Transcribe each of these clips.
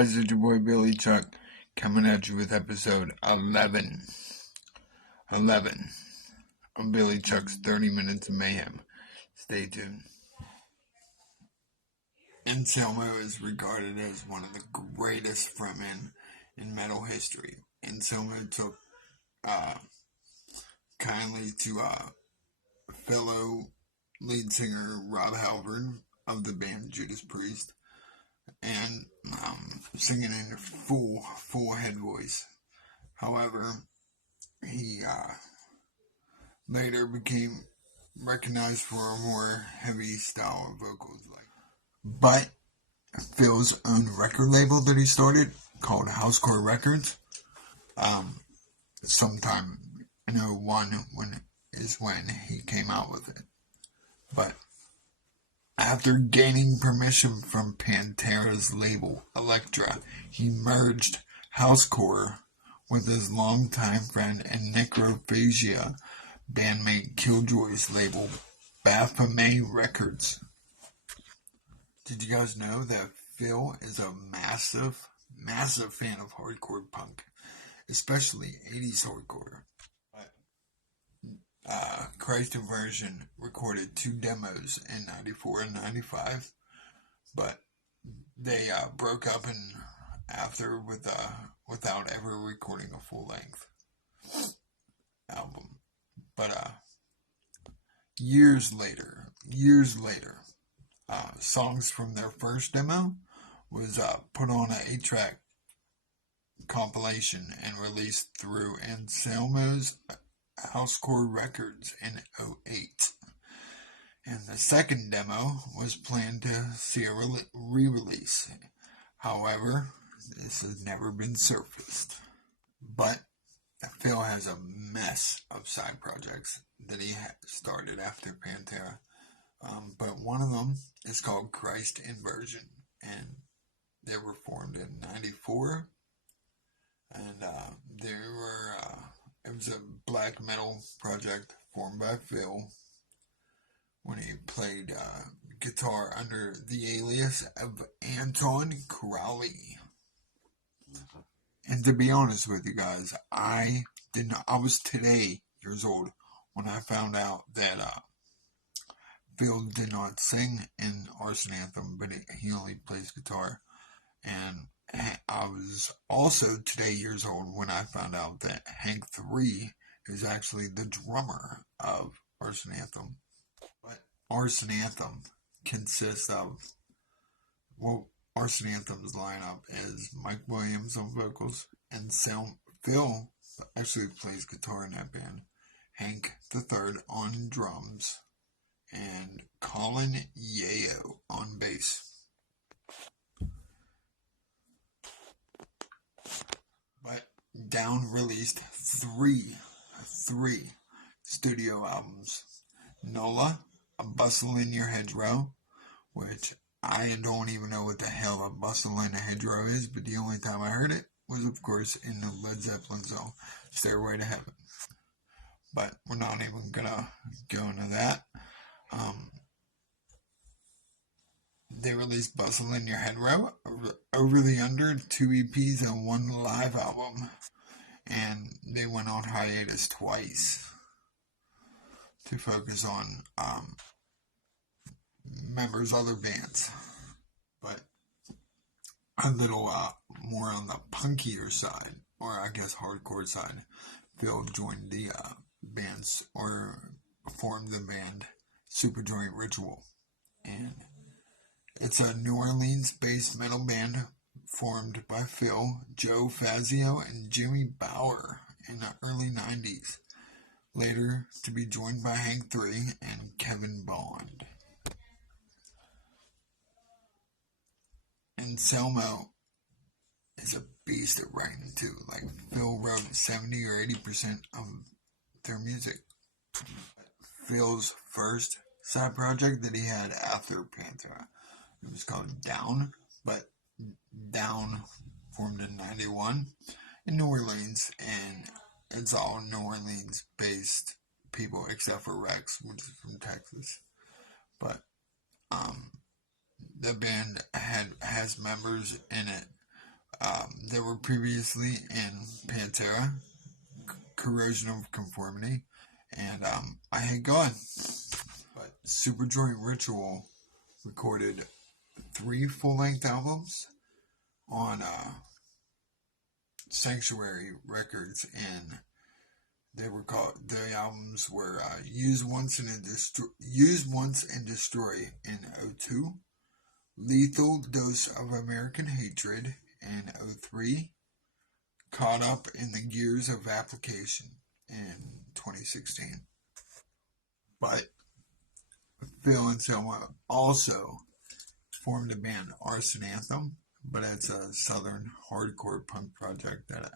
guys, it's your boy Billy Chuck coming at you with episode 11 of Billy Chuck's 30 Minutes of Mayhem. Stay tuned. Anselmo is regarded as one of the greatest frontmen in metal history. Anselmo took kindly to fellow lead singer Rob Halford of the band Judas Priest and singing in full head voice. However, he later became recognized for a more heavy style of vocals. But Phil's own record label that he started, called Housecore Records, sometime in '01 when he came out with it. But after gaining permission from Pantera's label, Elektra, he merged Housecore with his longtime friend and Necrophagia bandmate Killjoy's label, Baphomet Records. Did you guys know that Phil is a massive fan of hardcore punk, especially 80s hardcore? Christ Inversion recorded 2 demos in 94 and 95, but they broke up after without ever recording a full-length album. But years later, songs from their first demo was put on an 8-track compilation and released through Anselmo's Housecore Records in '08. And the second demo was planned to see a re-release. However, this has never been surfaced. But Phil has a mess of side projects that he started after Pantera. But one of them is called Christ Inversion, and they were formed in '94, and it was a black metal project formed by Phil when he played guitar under the alias of Anton Crowley. And to be honest with you guys, I was today years old when I found out that Phil did not sing in Arson Anthem, but he only plays guitar. And I was also today years old when I found out that Hank 3 is actually the drummer of Arson Anthem. But Arson Anthem consists of, Arson Anthem's lineup is Mike Williams on vocals, and Phil actually plays guitar in that band, Hank the Third on drums, and Colin Yeo on bass. But Down released three studio albums. Nola, A Bustle in Your Hedgerow, which I don't even know what the hell a bustle in a hedgerow is, but the only time I heard it was, of course, in the Led Zeppelin song, Stairway to Heaven. But we're not even gonna go into that. They released Bustle in Your Hedgerow, Over the Under, 2 EPs and 1 live album, and they went on hiatus twice to focus on members' other bands. But a little more on the punkier side, or I guess hardcore side, Phil joined the bands, or formed the band Superjoint Ritual, and it's a New Orleans-based metal band formed by Phil, Joe Fazio, and Jimmy Bauer in the early '90s, later to be joined by Hank 3 and Kevin Bond. Anselmo is a beast at writing too. Like, Phil wrote 70 or 80% of their music. Phil's first side project that he had after Pantera, it was called Down, but Down formed in '91 in New Orleans, and it's all New Orleans-based people except for Rex, which is from Texas. But the band has members in it They were previously in Pantera, Corrosion of Conformity, and I Hate God. But Superjoint Ritual recorded 3 full-length albums on Sanctuary Records, and the albums were Use Once and Destroy in '02, Lethal Dose of American Hatred in '03, Caught Up in the Gears of Application in 2016. But Phil Anselmo also formed the band Arson Anthem, but it's a southern hardcore punk project that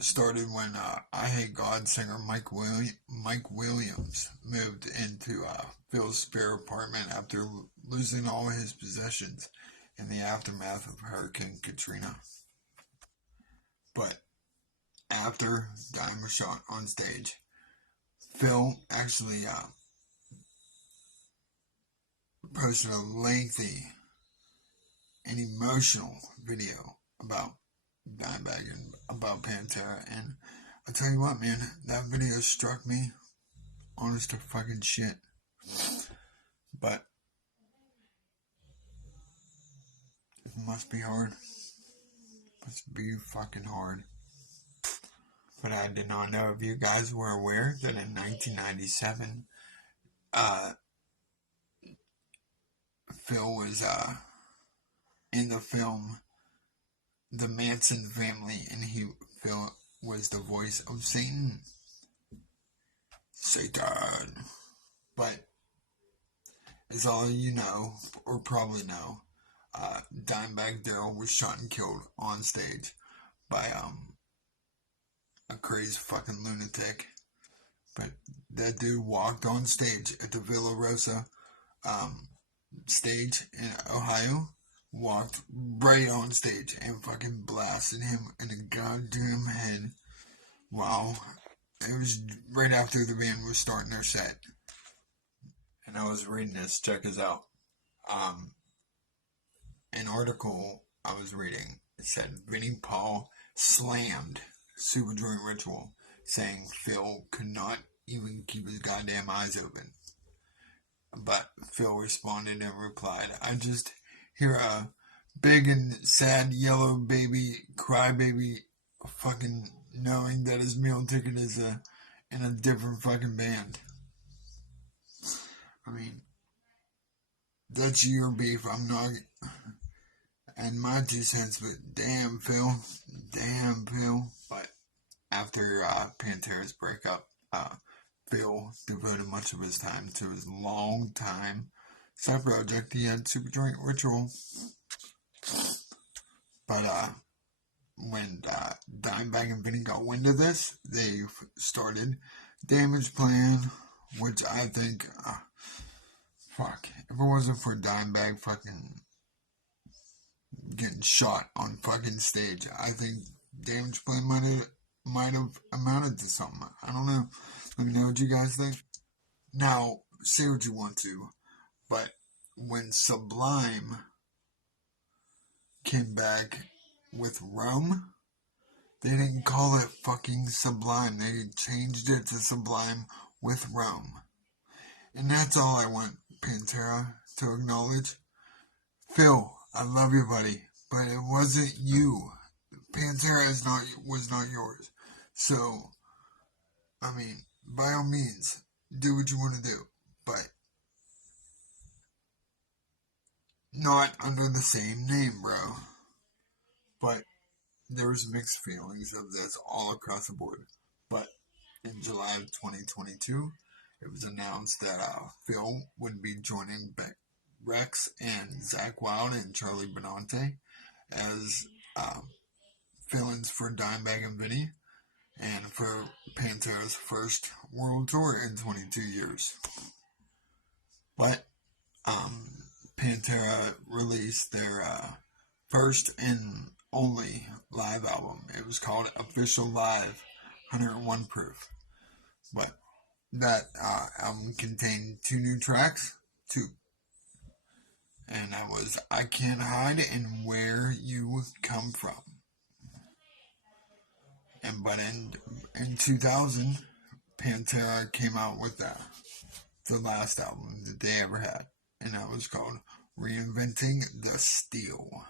started when I Hate God singer Mike Williams moved into Phil's spare apartment after losing all his possessions in the aftermath of Hurricane Katrina. But after dying was shot on stage, Phil actually posted a lengthy and emotional video about Dimebag and about Pantera, and I tell you what, man, that video struck me honest to fucking shit. But it must be hard. Must be fucking hard. But I did not know if you guys were aware that in 1997, Phil was in the film The Manson Family, and Phil was the voice of Satan. But as all you know, or probably know, Dimebag Darrell was shot and killed on stage by a crazy fucking lunatic. But that dude walked on stage at the Villa Rosa stage in Ohio, walked right on stage and fucking blasted him in the goddamn head. Wow. It was right after the band was starting their set. And I was reading this, check this out. An article I was reading, it said Vinnie Paul slammed Superjoint Ritual, saying Phil could not even keep his goddamn eyes open. But Phil responded and replied, I just hear a big and sad yellow baby, crybaby, fucking knowing that his meal ticket is in a different fucking band. I mean, that's your beef. I'm not, and my 2 cents, but damn, Phil. But after Pantera's breakup, Phil devoted much of his time to his long-time side project. He had Superjoint Ritual. But when Dimebag and Vinny got wind of this, they started Damage Plan, which I think, if it wasn't for Dimebag fucking getting shot on fucking stage, I think Damage Plan might have amounted to something. I don't know. Let me know what you guys think. Now, say what you want to, but when Sublime came back with Rome, they didn't call it fucking Sublime. They changed it to Sublime with Rome. And that's all I want Pantera to acknowledge. Phil, I love you, buddy, but it wasn't you. Pantera was not yours. So, I mean, by all means, do what you want to do, but not under the same name, bro. But there was mixed feelings of this all across the board. But in July of 2022, it was announced that Phil would be joining Rex and Zakk Wylde and Charlie Benante as fill-ins for Dimebag and Vinny, and for Pantera's first world tour in 22 years. But Pantera released their first and only live album. It was called Official Live 101 Proof. But that album contained 2 new tracks, and that was I Can't Hide and Where You Come From. But in 2000, Pantera came out with the last album that they ever had, and that was called Reinventing the Steel.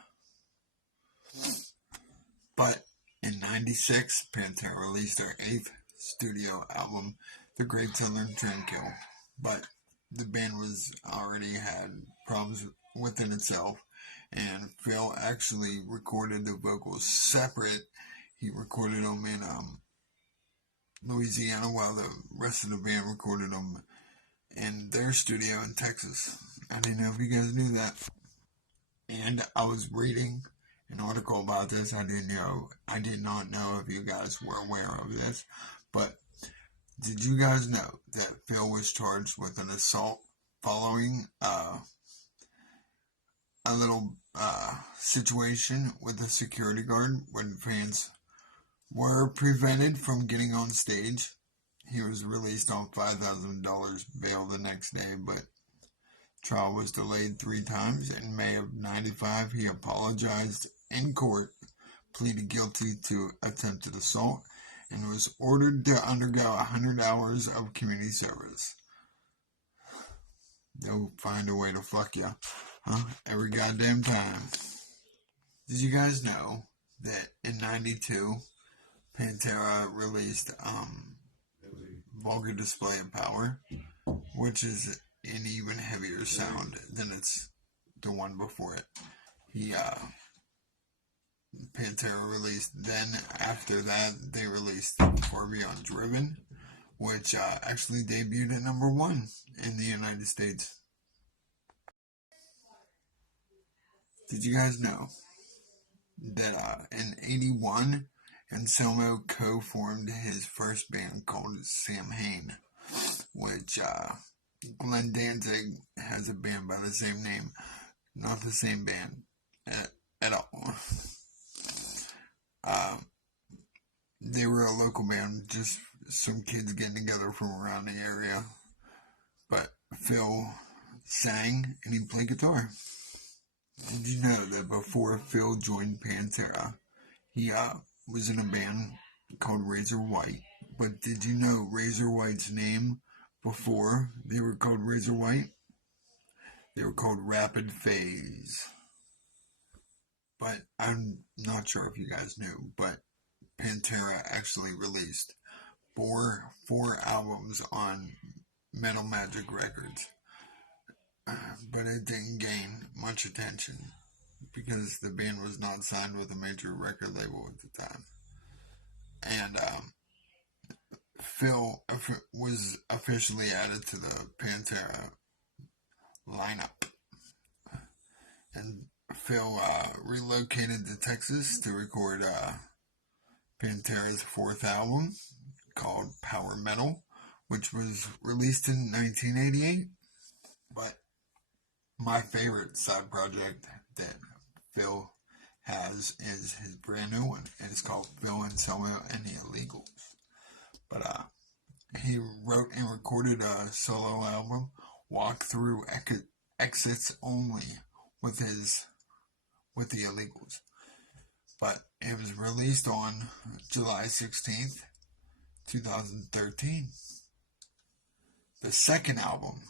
But in '96, Pantera released their 8th studio album, The Great Southern Trendkill. But the band was already had problems within itself, and Phil actually recorded the vocals separate. He recorded them in Louisiana, while the rest of the band recorded them in their studio in Texas. I didn't know if you guys knew that. And I was reading an article about this. I did not know if you guys were aware of this, but did you guys know that Phil was charged with an assault following a little situation with a security guard when fans were prevented from getting on stage? He was released on $5,000 bail the next day, but trial was delayed 3 times. In May of '95, he apologized in court, pleaded guilty to attempted assault, and was ordered to undergo 100 hours of community service. They'll find a way to fuck you, huh? Every goddamn time. Did you guys know that in '92, Pantera released Vulgar Display of Power, which is an even heavier sound than the one before it. Pantera released, then after that, they released Far Beyond Driven, which actually debuted at #1 in the United States. Did you guys know that in '81, Anselmo co-formed his first band called Sam Hain, which Glenn Danzig has a band by the same name. Not the same band at all. They were a local band, just some kids getting together from around the area. But Phil sang and he played guitar. Did you know that before Phil joined Pantera, he was in a band called Razor White? But did you know Razor White's name before they were called Razor White? They were called Rapid Phase. But I'm not sure if you guys knew, but Pantera actually released four albums on Metal Magic Records. But it didn't gain much attention because the band was not signed with a major record label at the time. And Phil was officially added to the Pantera lineup. And Phil relocated to Texas to record Pantera's 4th album called Power Metal, which was released in 1988. But my favorite side project that Phil has is his brand new one, and it's called Phil Anselmo and the Illegals. But he wrote and recorded a solo album, Walk Through Exits Only, with the Illegals. But it was released on July 16th, 2013. The second album,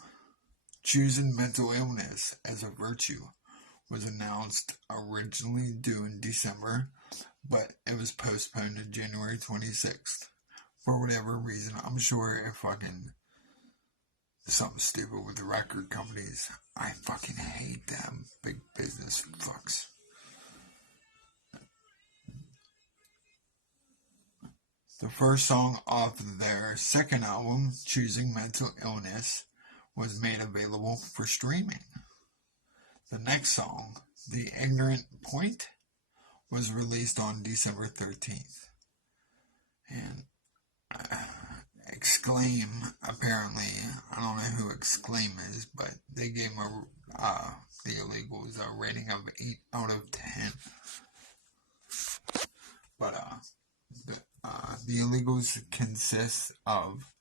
Choosing Mental Illness as a Virtue, was announced originally due in December, but it was postponed to January 26th. For whatever reason, I'm sure it fucking something stupid with the record companies. I fucking hate them. Big business fucks. The first song off their second album, Choosing Mental Illness, was made available for streaming. The next song, The Ignorant Point, was released on December 13th. And Exclaim, apparently, I don't know who Exclaim is, but they gave the Illegals a rating of 8 out of 10. But the Illegals consist of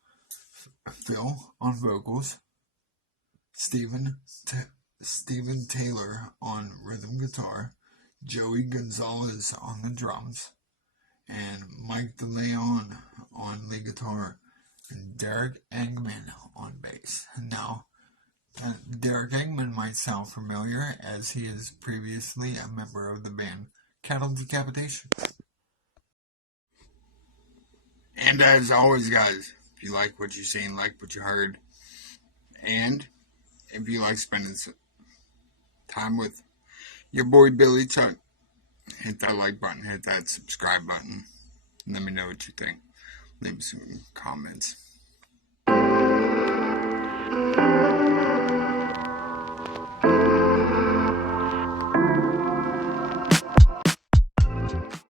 Phil on vocals, Steven Steven Taylor on rhythm guitar, Joey Gonzalez on the drums, and Mike DeLeon on lead guitar, and Derek Engman on bass. Now, Derek Engman might sound familiar as he is previously a member of the band Cattle Decapitation. And as always, guys, if you like what you've seen, like what you heard, and if you like spending time with your boy Billy Chuck, hit that like button, hit that subscribe button. Let me know what you think. Leave me some comments.